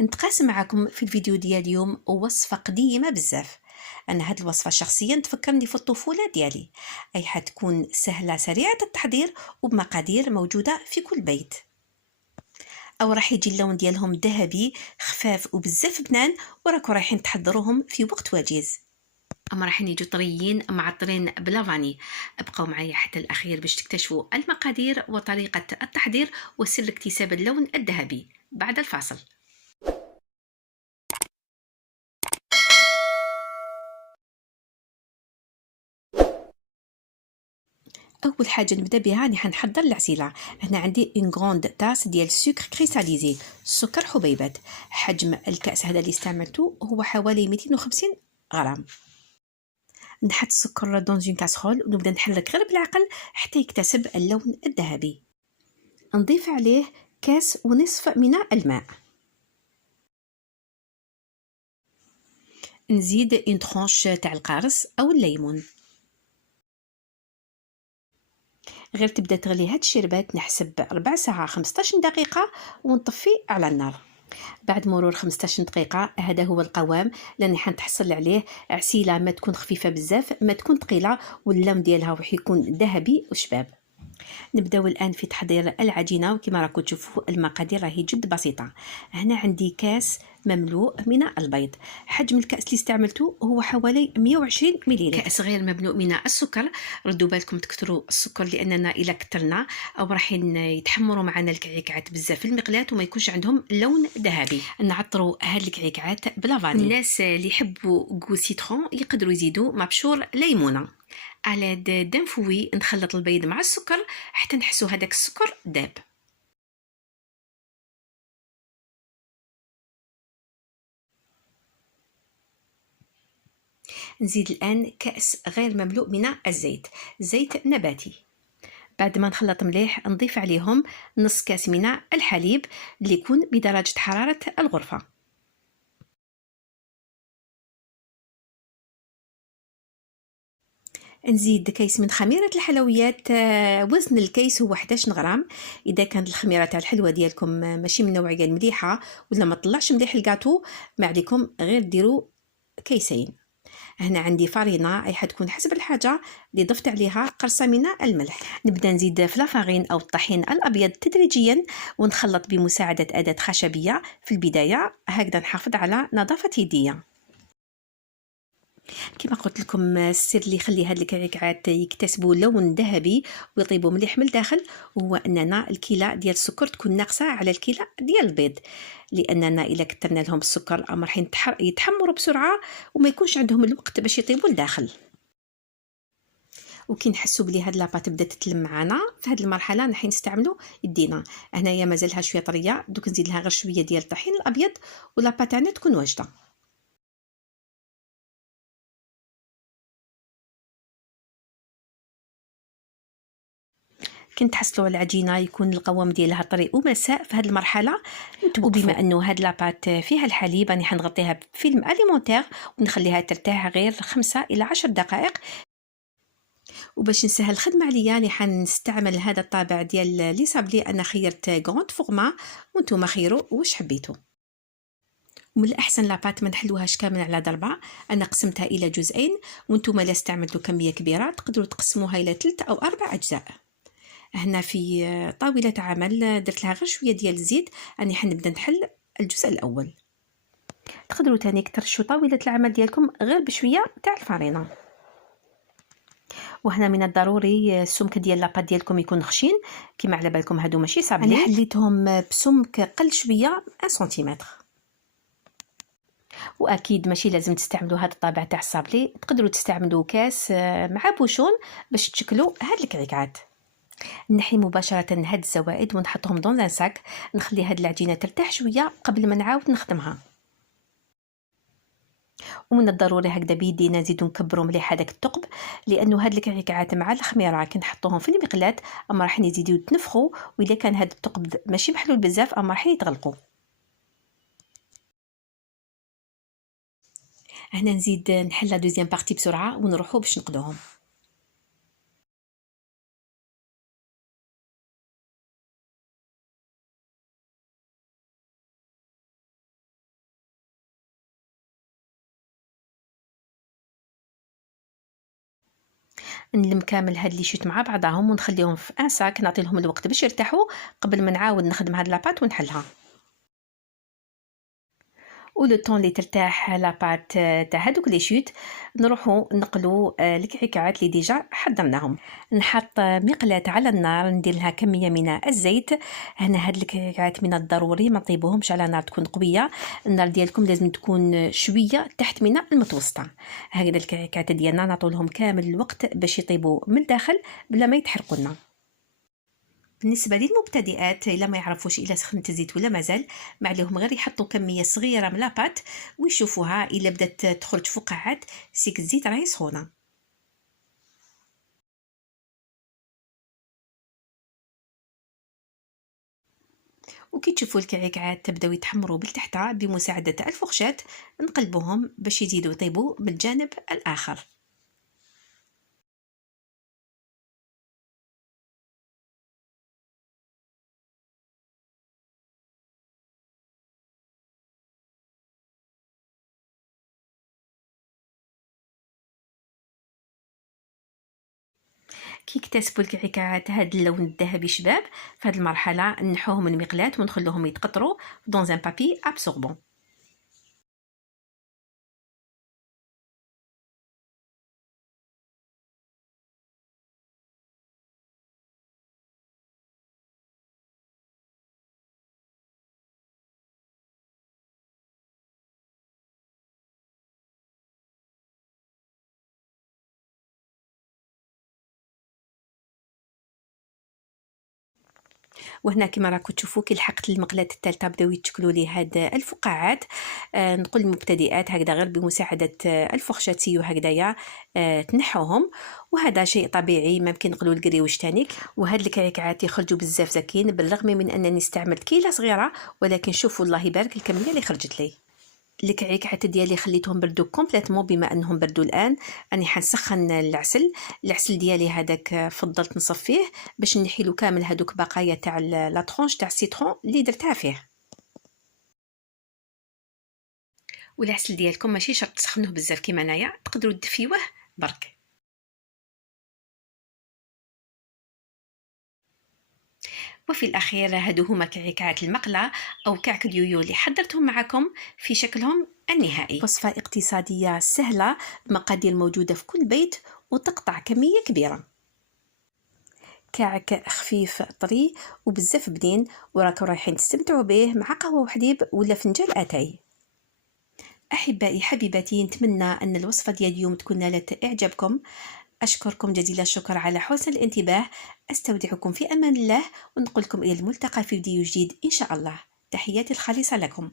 نتقاسم معكم في الفيديو ديال اليوم وصفة قديمة بزاف. أنا هاد الوصفة شخصيا تفكرني في الطفولة ديالي، أي حتكون سهلة سريعة التحضير وبمقادير موجودة في كل بيت. أو راح يجي اللون ديالهم ذهبي خفاف وبزاف بنان، وراكم رايحين تحضروهم في وقت وجيز. أما راح يجوا طريين معطرين بلا فاني. ابقوا معي حتى الأخير باش تكتشفوا المقادير وطريقة التحضير وسر اكتساب اللون الذهبي بعد الفاصل. اول حاجه نبدا بها راني حنحضر العسيله. هنا عندي اون غروند تاس ديال السكر كريستاليزي، السكر حبيبات. حجم الكاس هذا اللي استعملته هو حوالي 250 غرام. نحط السكر دون اون كاسرول ونبدا نحرك غير بالعقل حتى يكتسب اللون الذهبي. نضيف عليه كاس ونصف من الماء. نزيد اون ترونش تاع القارص او الليمون. غير تبدا تغلي هاد الشربات نحسب ربع ساعه 15 دقيقه ونطفي على النار. بعد مرور 15 دقيقه هذا هو القوام اللي حنتحصل عليه. عسيله ما تكون خفيفه بزاف ما تكون ثقيله، واللون ديالها راح يكون ذهبي وشباب. نبداو الان في تحضير العجينه، وكما راكم تشوفوا المقادير راهي جد بسيطه. هنا عندي كاس مملوء من البيض. حجم الكاس اللي استعملته هو حوالي 120 ملل. كاس غير مملوء من السكر. ردوا بالكم تكثروا السكر لاننا الا كثرنا او راح يتحمروا معنا الكعكات بزاف في المقلاة وما يكونش عندهم لون ذهبي. نعطروا هاد الكعكات بلا فاني. الناس اللي يحبوا غو سيترون يقدروا يزيدوا مبشور ليمونه. على يد دنفوي نخلط البيض مع السكر حتى نحسوا هذاك السكر داب. نزيد الآن كأس غير مملوء من الزيت، زيت نباتي. بعد ما نخلط مليح نضيف عليهم نص كاس من الحليب اللي يكون بدرجة حرارة الغرفة. نزيد كيس من خميرة الحلويات. وزن الكيس هو 11 غرام. اذا كانت الخميره تاع الحلوى ديالكم ماشي من النوعيه المليحه ولا ما طلعش مليح الكاطو، ما عليكم غير ديروا كيسين. هنا عندي فرينه اي حتكون حسب الحاجه اللي ضفت عليها قرصه من الملح. نبدا نزيد في لافارين او الطحين الابيض تدريجيا ونخلط بمساعده اداه خشبيه. في البدايه هكذا نحافظ على نظافه يديا. كما قلت لكم السر اللي يخلي هاد الكعكات يكتسبوا لون ذهبي ويطيبوا مليح من الداخل هو اننا الكيله ديال السكر تكون ناقصه على الكيله ديال البيض، لاننا الا كثرنا لهم السكر راح يتحمروا بسرعه وما يكونش عندهم الوقت باش يطيبوا الداخل. وكي نحسوا بلي هاد لاباط بدات تتلم معنا في هاد المرحله راح نستعملوا يدينا. هنايا مازالها شويه طريه، دوك نزيد لها غير شويه ديال الطحين الابيض ولاباط تاعنا تكون واجده. كنت تحصلوا على العجينه يكون القوام ديالها طري ومساء. في هذه المرحله وبما انه هاد لاباط فيها الحليب راني حنغطيها بفيلم اليمونتير ونخليها ترتاح غير 5 الى 10 دقائق. وباش نسهل الخدمه عليا راني حنستعمل هذا الطابع ديال لي صابلي. انا خيرت غروند فورما وانتم خيروا واش حبيتوا. ومن الاحسن لاباط ما نحلوهاش كامل على ضربه. انا قسمتها الى جزئين، وانتم لا استعملتوا كميه كبيره تقدروا تقسموها الى 3 أو 4 اجزاء. هنا في طاولة عمل درت لها غير شوية ديال الزيت. راني حنبدا نحل الجزء الأول. تقدروا تاني ترشوا طاولة العمل ديالكم غير بشوية تاع الفرينة. وهنا من الضروري السمك ديال لاباط ديالكم يكون خشين. كما على بالكم هادو ماشي صابلين، انا حليتهم بسمك قل شوية 1 سنتيمتر. واكيد ماشي لازم تستعملوا هذا الطابع تاع الصابلي، تقدروا تستعملوا كاس مع بوشون باش تشكلوا هاد الكعكات. نحي مباشرة هاد الزوائد ونحطهم دون ان ساك. نخلي هاد العجينة ترتاح شوية قبل ما نعاود نخدمها. ومن الضروري هكذا بيدينا نزيدو نكبروا مليح هذاك الثقب، لانه هاد الكعكات مع الخميره كي نحطوهم في المقلاة اما راح يزيدوا يتنفخوا، واذا كان هاد الثقب ماشي محلول بزاف اما راح يتغلقوا. هنا نزيد نحل لا دوزيام بارتي بسرعه ونروحوا باش نقضوهم. نلم كامل هاد لي شوت مع بعضهم ونخليهم في ان ساك، نعطي لهم الوقت باش يرتاحوا قبل ما نعاود نخدم هاد لاباط ونحلها. ولو طون اللي ترتاح لاباط تاع هادوك لي شوت نروحو نقلو الكعكات اللي ديجا حضرناهم. نحط مقلاة على النار، ندير لها كميه من الزيت. هنا هاد الكعكات من الضروري ما نطيبوهمش على نار تكون قويه، النار ديالكم لازم تكون شويه تحت من المتوسطه. هكذا الكعكات ديالنا نعطولهم كامل الوقت باش يطيبوا من الداخل بلا ما يتحرقوا لنا. بالنسبه للمبتدئات الا ما يعرفوش الا سخنت الزيت ولا مازال، ما عليهم غير يحطوا كميه صغيره من لاباط ويشوفوها الا بدات تخرج فقاعات سيك الزيت راهي سخونه. وكي تشوفوا الكعكات تبداو يتحمروا بالتحت بمساعده الفرشات، نقلبوهم باش يزيدوا يطيبوا من الجانب الاخر. كي اكتسبوا الكعكات هاد اللون الذهبي شباب، في هاد المرحله نحوهم من المقلاة ونخلوهم يتقطروا دون ان بابي ابسوربون. وهنا كما راكم تشوفوا كي لحقت المقلاة الثالثه بداو يتشكلوا لي هاد الفقاعات. نقول للمبتدئات هكذا غير بمساعده الفرشاه سيو هكذايا تنحوهم، وهذا شيء طبيعي ما يمكن نقولوا الكريوش تانيك. وهاد الكعكعات يخرجوا بزاف زكين بالرغم من انني استعملت كيله صغيره، ولكن شوفوا الله يبارك الكميه اللي خرجت لي. الكعكات ديالي خليتهم بردوا كومبليتوم، بما انهم بردوا الان راني حنسخن العسل ديالي هذاك فضلت نصفيه باش نحيلو كامل هذوك بقايا تاع لا طرونش تاع السيترون اللي درتها فيه. والعسل ديالكم ماشي شرط تسخنوه بزاف كيما انايا، تقدروا تدفيوه برك. وفي الأخير هادو هما كعكات المقلة أو كعك اليويو اللي حضرتهم معكم في شكلهم النهائي. وصفة اقتصادية سهلة، مقادير موجودة في كل بيت وتقطع كمية كبيرة. كعك خفيف طري وبزاف بنين، وراكم رايحين تستمتعوا به مع قهوة وحليب ولا فنجان اتاي. أحبائي حبيباتي، نتمنى أن الوصفة ديال اليوم تكون نالت إعجابكم. أشكركم جزيل الشكر على حسن الانتباه. أستودعكم في أمان الله، ونقول لكم إلى الملتقى في فيديو جديد إن شاء الله. تحياتي الخالصة لكم.